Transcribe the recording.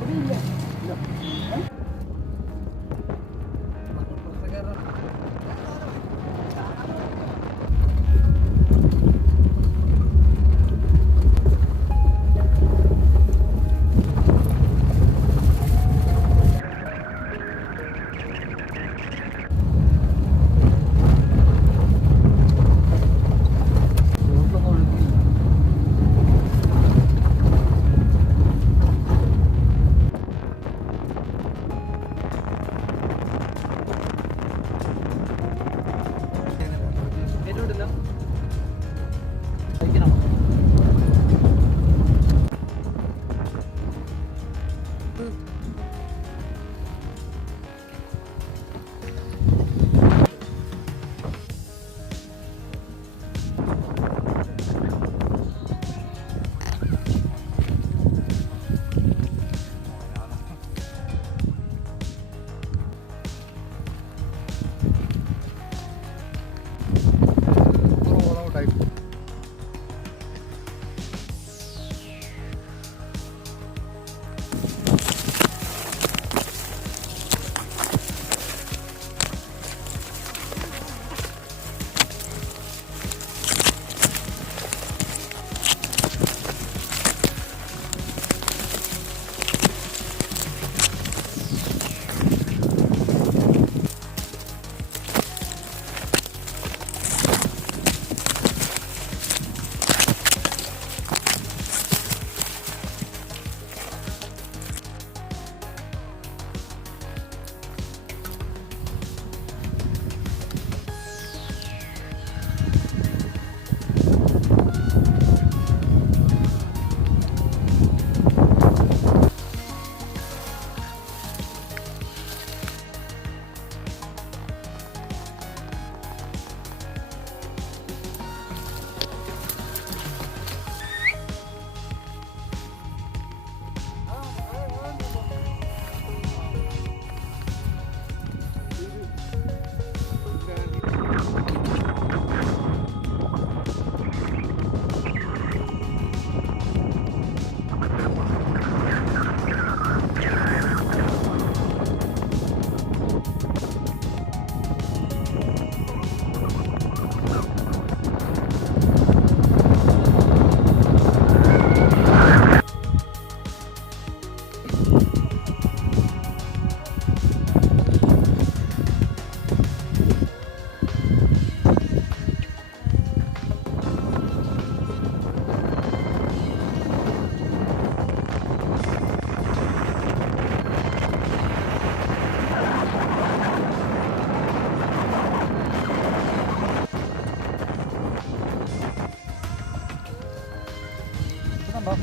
Beli. Bấm